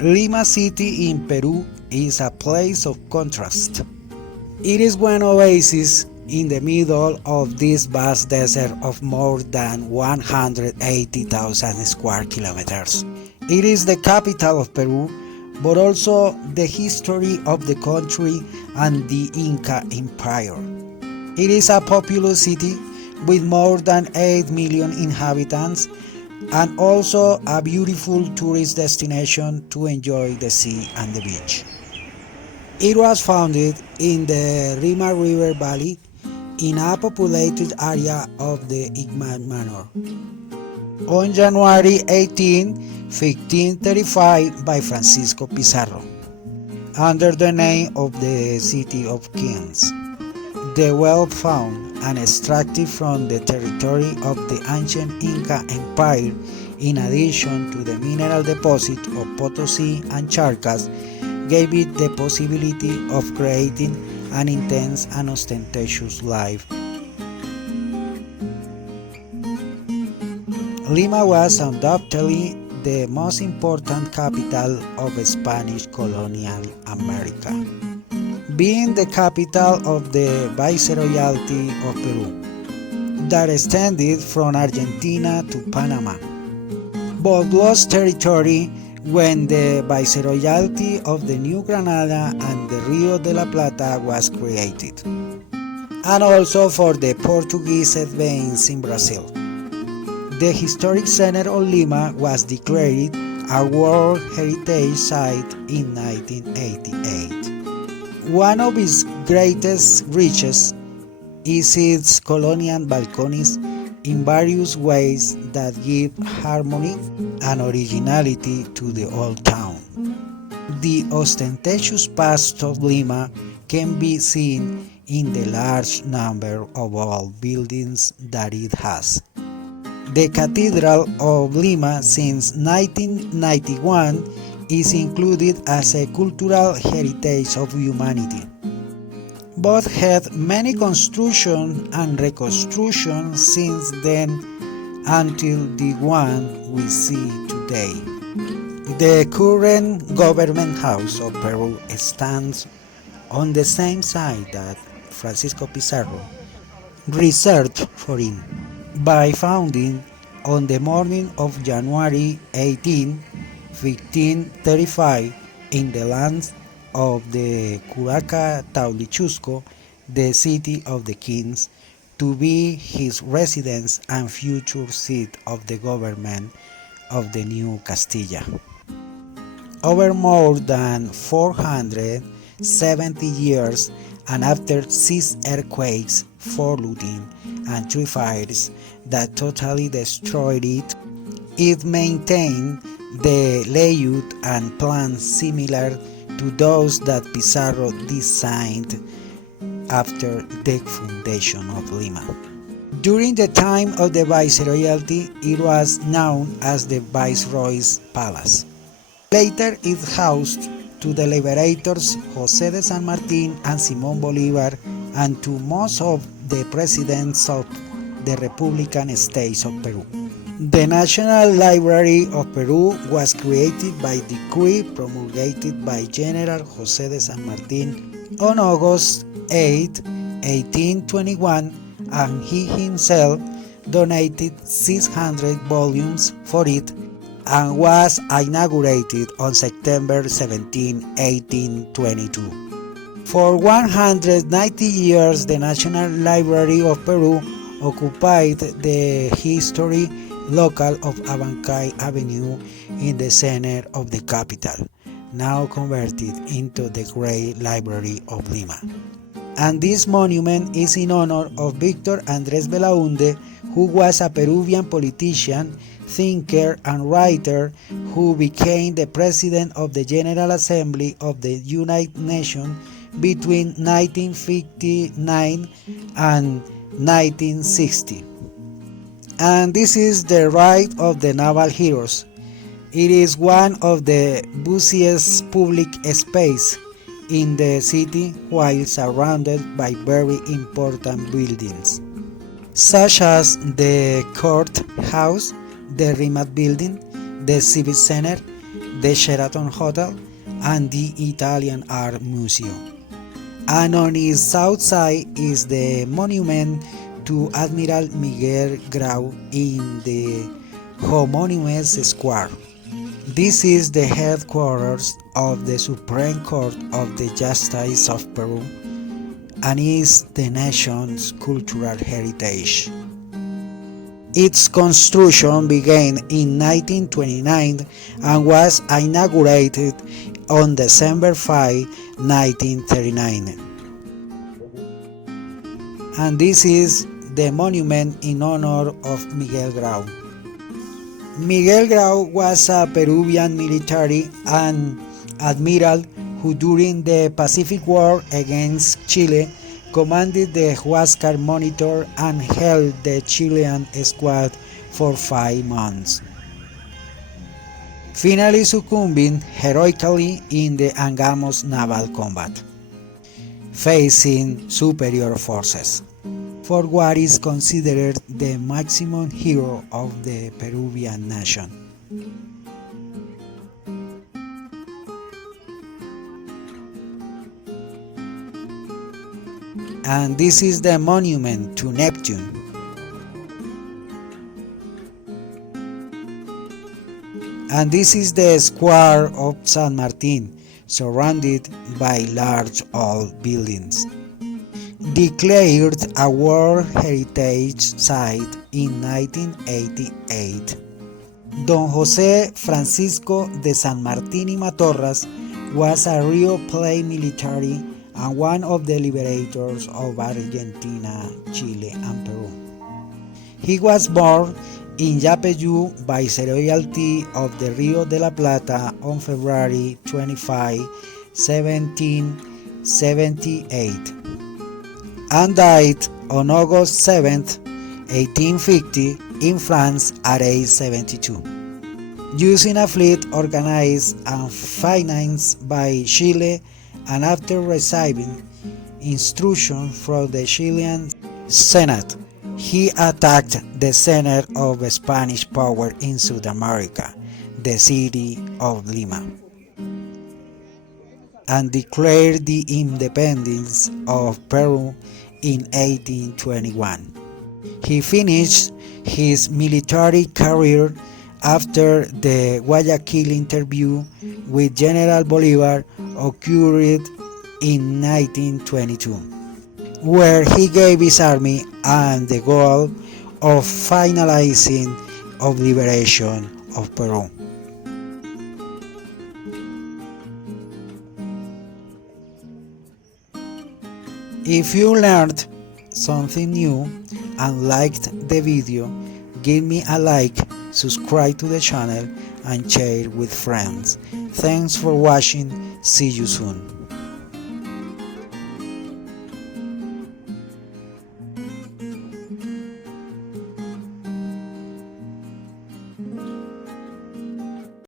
Lima City in Peru is a place of contrast. It is one oasis in the middle of this vast desert of more than 180,000 square kilometers. It is the capital of Peru, but also the history of the country and the Inca Empire. It is a populous city with more than 8 million inhabitants and also a beautiful tourist destination to enjoy the sea and the beach. It was founded in the Lima River Valley in a populated area of the Igman Manor on January 18, 1535 by Francisco Pizarro, under the name of the City of Kings. The wealth found and extracted from the territory of the ancient Inca Empire, in addition to the mineral deposit of Potosí and Charcas, gave it the possibility of creating an intense and ostentatious life. Lima was undoubtedly the most important capital of Spanish colonial America, being the capital of the Viceroyalty of Peru, that extended from Argentina to Panama, but lost territory when the Viceroyalty of the New Granada and the Rio de la Plata was created, and also for the Portuguese advance in Brazil. The historic center of Lima was declared a World Heritage Site in 1988. One of its greatest riches is its colonial balconies in various ways that give harmony and originality to the old town. The ostentatious past of Lima can be seen in the large number of old buildings that it has. The Cathedral of Lima since 1991 is included as a cultural heritage of humanity, but had many construction and reconstruction since then until the one we see today. The current government house of Peru stands on the same site that Francisco Pizarro reserved for him by founding on the morning of January 18, 1535 in the lands of the Curaca Taulichusco, the city of the kings, to be his residence and future seat of the government of the New Castilla. Over more than 470 years and after 6 earthquakes, 4 looting, and 3 fires that totally destroyed it, it maintained the layout and plans similar to those that Pizarro designed after the foundation of Lima. During the time of the Viceroyalty, it was known as the Viceroy's Palace. Later it housed to the liberators José de San Martín and Simón Bolívar, and to most of the presidents of the Republican states of Peru. The National Library of Peru was created by decree promulgated by General José de San Martín on August 8, 1821, and he himself donated 600 volumes for it and was inaugurated on September 17, 1822. For 190 years, the National Library of Peru occupied the historic local of Abancay Avenue in the center of the capital, now converted into the Great Library of Lima. And this monument is in honor of Victor Andrés Belaunde, who was a Peruvian politician, thinker, and writer who became the president of the General Assembly of the United Nations between 1959 and 1960. And this is the Ride of the Naval Heroes. It is one of the busiest public spaces in the city while surrounded by very important buildings, such as the courthouse, the Rimat building, the civic center, the Sheraton Hotel, and the Italian Art Museum. And on its south side is the monument to Admiral Miguel Grau in the homonymous square. This is the headquarters of the Supreme Court of the Justice of Peru and is the nation's cultural heritage. Its construction began in 1929 and was inaugurated on December 5, 1939. And this is the monument in honor of Miguel Grau. Miguel Grau was a Peruvian military and admiral who during the Pacific War against Chile commanded the Huáscar Monitor and held the Chilean squad for 5 months, finally succumbing heroically in the Angamos naval combat, facing superior forces, for what is considered the maximum hero of the Peruvian nation. And this is the monument to Neptune. And this is the square of San Martin, surrounded by large old buildings. Declared a World Heritage Site in 1988. Don José Francisco de San Martín y Matorras was a Rio Plate military and one of the liberators of Argentina, Chile, and Peru. He was born in Yapeyú Viceroyalty of the Rio de la Plata on February 25, 1778, and died on August 7, 1850, in France at age 72. Using a fleet organized and financed by Chile, and after receiving instruction from the Chilean Senate, he attacked the center of Spanish power in South America, the city of Lima, and declared the independence of Peru in 1821. He finished his military career after the Guayaquil interview with General Bolívar occurred in 1922, where he gave his army and the goal of finalizing of liberation of Peru. If you learned something new and liked the video, give me a like, subscribe to the channel, and share with friends. Thanks for watching. See you soon.